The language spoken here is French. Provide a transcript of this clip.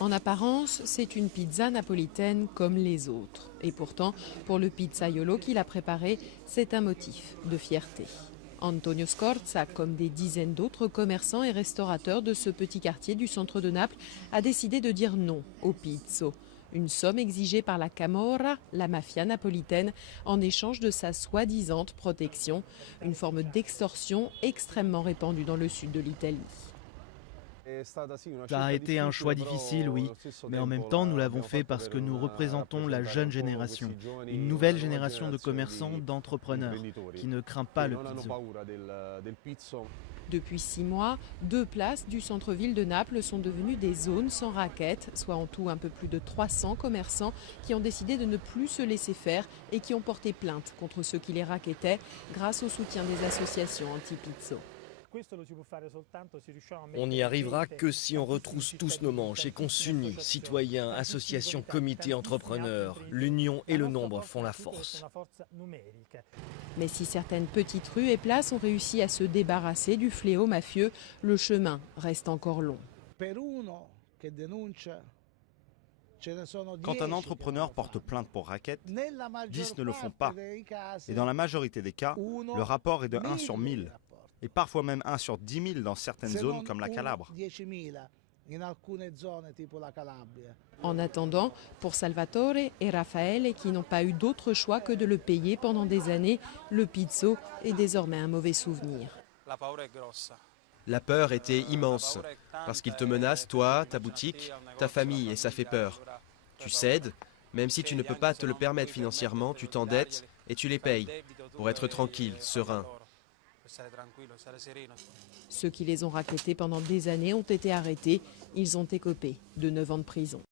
En apparence, c'est une pizza napolitaine comme les autres. Et pourtant, pour le pizzaiolo qui l'a préparée, c'est un motif de fierté. Antonio Scorza, comme des dizaines d'autres commerçants et restaurateurs de ce petit quartier du centre de Naples, a décidé de dire non au pizzo. Une somme exigée par la Camorra, la mafia napolitaine, en échange de sa soi-disant protection, une forme d'extorsion extrêmement répandue dans le sud de l'Italie. Ça a été un choix difficile, oui, mais en même temps, nous l'avons fait parce que nous représentons la jeune génération, une nouvelle génération de commerçants, d'entrepreneurs, qui ne craint pas le pizzo. Depuis 6 mois, 2 places du centre-ville de Naples sont devenues des zones sans raquettes, soit en tout un peu plus de 300 commerçants qui ont décidé de ne plus se laisser faire et qui ont porté plainte contre ceux qui les raquettaient grâce au soutien des associations anti-pizzo. On n'y arrivera que si on retrousse tous nos manches et qu'on s'unit, citoyens, associations, comités, entrepreneurs. L'union et le nombre font la force. Mais si certaines petites rues et places ont réussi à se débarrasser du fléau mafieux, le chemin reste encore long. Quand un entrepreneur porte plainte pour racket, 10 ne le font pas. Et dans la majorité des cas, le rapport est de 1 sur 1000. Et parfois même 1 sur 10 000 dans certaines zones comme la Calabre. En attendant, pour Salvatore et Raffaele, qui n'ont pas eu d'autre choix que de le payer pendant des années, le pizzo est désormais un mauvais souvenir. La peur était immense, parce qu'il te menace, toi, ta boutique, ta famille, et ça fait peur. Tu cèdes, même si tu ne peux pas te le permettre financièrement, tu t'endettes et tu les payes, pour être tranquille, serein. Ceux qui les ont rackettés pendant des années ont été arrêtés. Ils ont écopé de 9 ans de prison.